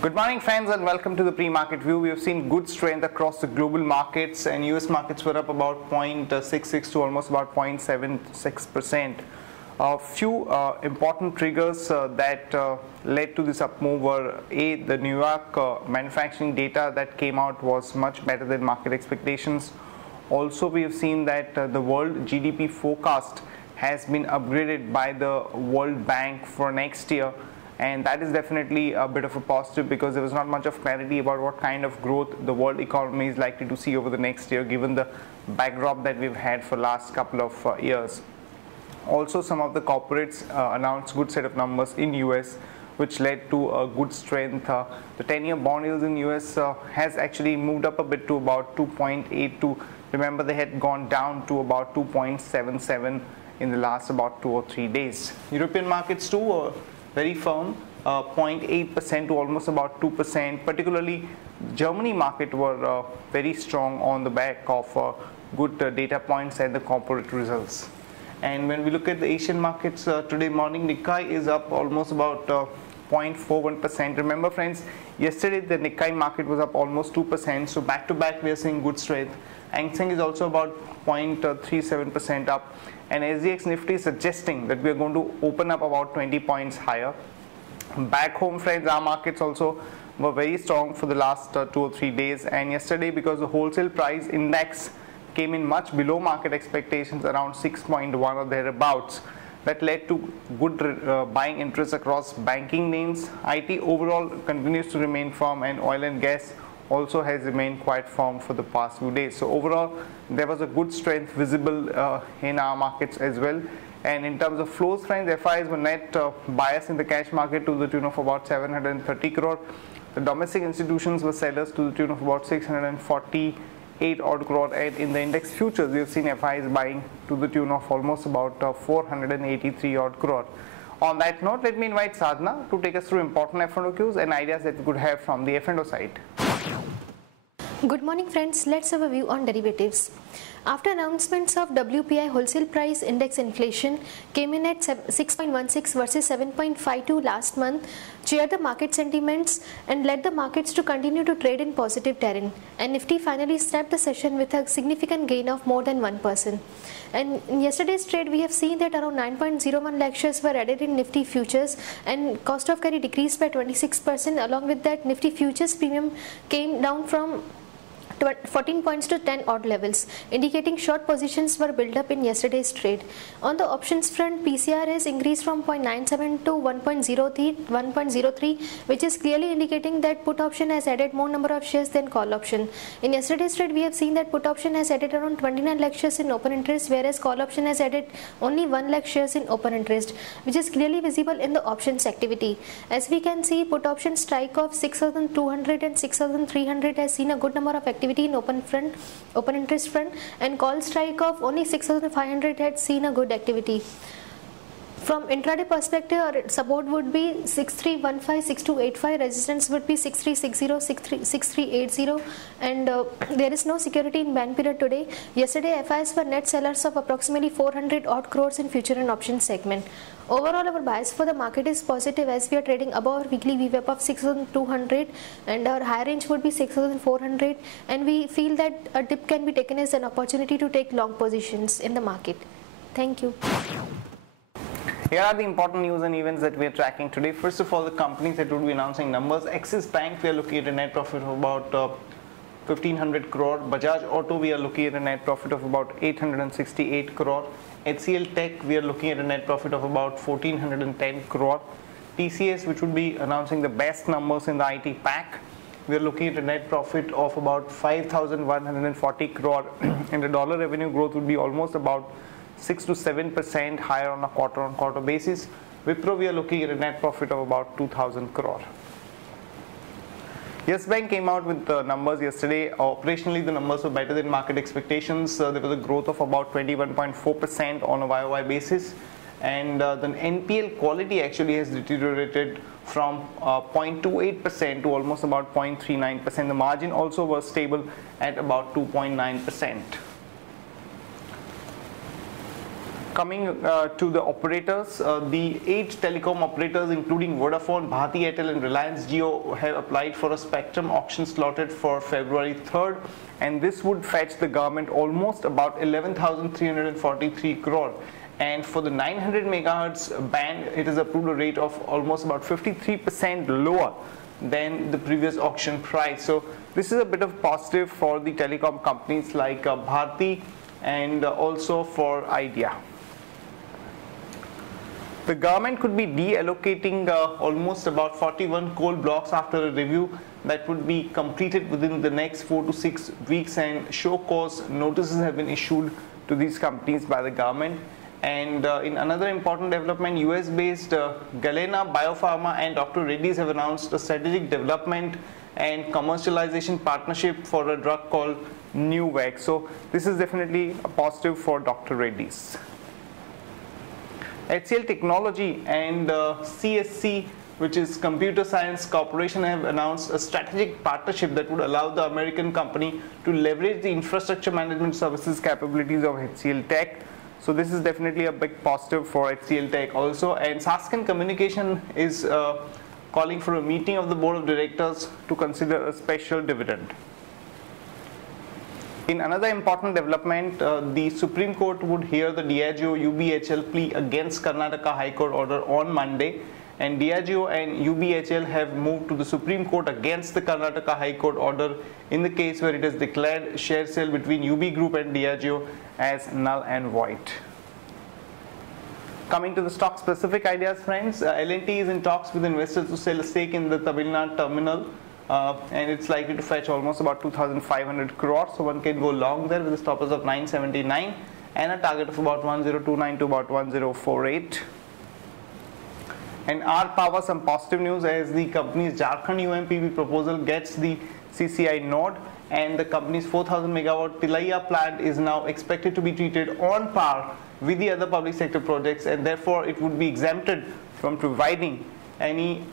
Good morning friends and welcome to the pre-market view. We have seen good strength across the global markets, and US markets were up about 0.66 to almost about 0.76%. A few important triggers that led to this up move were the New York manufacturing data that came out was much better than market expectations. Also, we have seen that the world GDP forecast has been upgraded by the World Bank for next year, and that is definitely a bit of a positive because there was not much of clarity about what kind of growth the world economy is likely to see over the next year given the backdrop that we've had for last couple of years. Also, some of the corporates announced good set of numbers in US, which led to a good strength. The 10-year bond yields in US has actually moved up a bit to about 2.82. Remember, they had gone down to about 2.77 in the last about 2 or 3 days. European markets too were very firm, 0.8% to almost about 2%. Particularly Germany market were very strong on the back of good data points and the corporate results. And when we look at the Asian markets today morning, Nikkei is up almost about 0.41%. Remember friends, yesterday the Nikkei market was up almost 2%, so back to back we are seeing good strength. Hang Seng is also about 0.37% up, and SGX Nifty is suggesting that we are going to open up about 20 points higher. Back home friends, our markets also were very strong for the last 2 or 3 days, and yesterday because the wholesale price index came in much below market expectations, around 6.1 or thereabouts, that led to good buying interest across banking names. IT overall continues to remain firm, and oil and gas also has remained quite firm for the past few days. So overall there was a good strength visible in our markets as well. And in terms of flows friends, FIs were net buyers in the cash market to the tune of about 730 crore. The domestic institutions were sellers to the tune of about 648 odd crore, and in the index futures we have seen FIs buying to the tune of almost about 483 odd crore. On that note, let me invite Sadhana to take us through important F&O and ideas that we could have from the F&O side. Good morning friends, let's have a view on derivatives. After announcements of WPI wholesale price index inflation came in at 6.16 versus 7.52 last month, cheered the market sentiments and led the markets to continue to trade in positive terrain, and Nifty finally snapped the session with a significant gain of more than 1%. And in yesterday's trade we have seen that around 9.01 lakh shares were added in Nifty futures, and cost of carry decreased by 26%. Along with that, Nifty futures premium came down from 14 points to 10 odd levels, indicating short positions were built up in yesterday's trade. On the options front, PCR has increased from 0.97 to 1.03, which is clearly indicating that put option has added more number of shares than call option. In yesterday's trade, we have seen that put option has added around 29 lakh shares in open interest, whereas call option has added only 1 lakh shares in open interest, which is clearly visible in the options activity. As we can see, put option strike of 6,200 and 6,300 has seen a good number of activity in open interest front, and call strike of only 6,500 had seen a good activity. From intraday perspective, our support would be 6315, 6285, resistance would be 6360, 6380, and there is no security in ban period today. Yesterday, FIs were net sellers of approximately 400 odd crores in future and options segment. Overall, our bias for the market is positive as we are trading above our weekly VWAP of 6,200, and our high range would be 6,400, and we feel that a dip can be taken as an opportunity to take long positions in the market. Thank you. Here are the important news and events that we are tracking today. First of all, the companies that will be announcing numbers. Axis Bank, we are looking at a net profit of about 1,500 crore. Bajaj Auto, we are looking at a net profit of about 868 crore. HCL Tech, we are looking at a net profit of about 1,410 crore. TCS, which would be announcing the best numbers in the IT pack, we are looking at a net profit of about 5,140 crore, and the dollar revenue growth would be almost about 6 to 7% higher on a quarter-on-quarter basis. Wipro, we are looking at a net profit of about 2,000 crore. Yes Bank came out with the numbers yesterday. Operationally, the numbers were better than market expectations. There was a growth of about 21.4% on a YOY basis, and the NPL quality actually has deteriorated from 0.28% to almost about 0.39%. The margin also was stable at about 2.9%. Coming to the operators, the 8 telecom operators including Vodafone, Bharti Airtel and Reliance Jio have applied for a spectrum auction slotted for February 3rd, and this would fetch the government almost about 11,343 crore. And for the 900 megahertz band, it is approved a rate of almost about 53% lower than the previous auction price. So this is a bit of positive for the telecom companies like Bharti and also for Idea. The government could be deallocating almost about 41 coal blocks after a review that would be completed within the next 4 to 6 weeks, and show cause notices have been issued to these companies by the government. And in another important development, US-based Galena Biopharma and Dr. Reddy's have announced a strategic development and commercialization partnership for a drug called Nuvec. So this is definitely a positive for Dr. Reddy's. HCL Technology and CSC, which is Computer Science Corporation, have announced a strategic partnership that would allow the American company to leverage the infrastructure management services capabilities of HCL Tech. So this is definitely a big positive for HCL Tech also. And Sharekhan Communication is calling for a meeting of the board of directors to consider a special dividend. In another important development, the Supreme Court would hear the Diageo UBHL plea against Karnataka High Court order on Monday, and Diageo and UBHL have moved to the Supreme Court against the Karnataka High Court order in the case where it has declared share sale between UB Group and Diageo as null and void. Coming to the stock specific ideas, friends, L&T is in talks with investors to sell a stake in the Tamil Nadu terminal, and it's likely to fetch almost about 2,500 crores. So one can go long there with a stop loss of 979 and a target of about 1029 to about 1048. And R Power, some positive news as the company's Jharkhand UMPP proposal gets the CCI nod, and the company's 4,000 megawatt Tilaiya plant is now expected to be treated on par with the other public sector projects, and therefore it would be exempted from providing any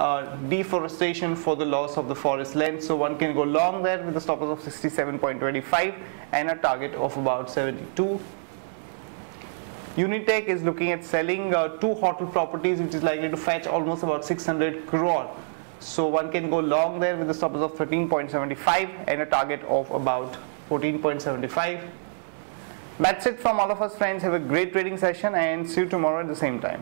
deforestation for the loss of the forest land. So one can go long there with a stop loss of 67.25 and a target of about 72. Unitech is looking at selling 2 hotel properties, which is likely to fetch almost about 600 crore. So one can go long there with a stop loss of 13.75 and a target of about 14.75. That's it from all of us, friends. Have a great trading session and see you tomorrow at the same time.